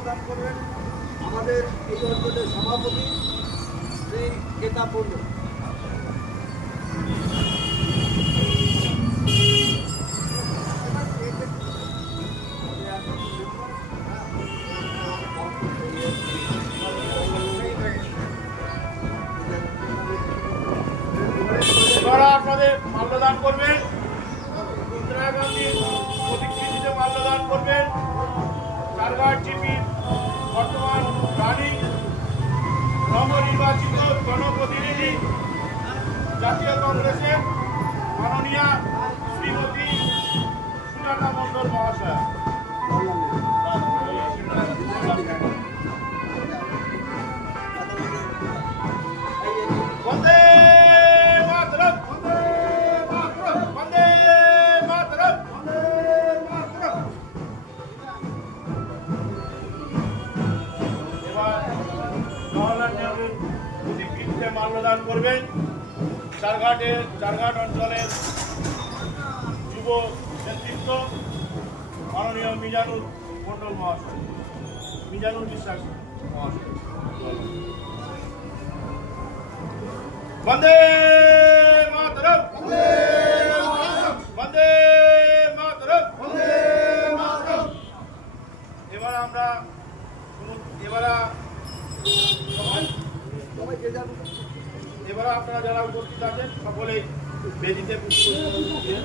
মাল্যদান করবেন আমাদের এই অঞ্চলের সভাপতি শ্রী কেতাব মণ্ডল। এবার আপনাদের মাল্যদান করবেন, ইন্দিরা গান্ধীর প্রতিকৃতিতে মাল্যদান করবেন চারঘাট জিপির বর্তমান রানী নবনির্বাচিত জনপ্রতিনিধি জাতীয় কংগ্রেসের মাননীয়া শ্রীমতী সুজাতা মণ্ডল মহাশয়া। বন্দে মাতরম, বন্দে মাতরম। এবার জওহরলাল নেহরুর প্রতিকৃতিতে মাল্যদান করবেন চারঘাট অঞ্চলের যুব নেতৃত্ব মাননীয় মিজানুর মণ্ডল মহাশয়, মিজানুর বিশ্বাস মহাশয়। বন্দে মাতরম, বন্দে মাতরম। এবার আমরা এবার আপনারা যারা উপস্থিত আছেন সকলেই বেদিতে পুষ্প দিয়ে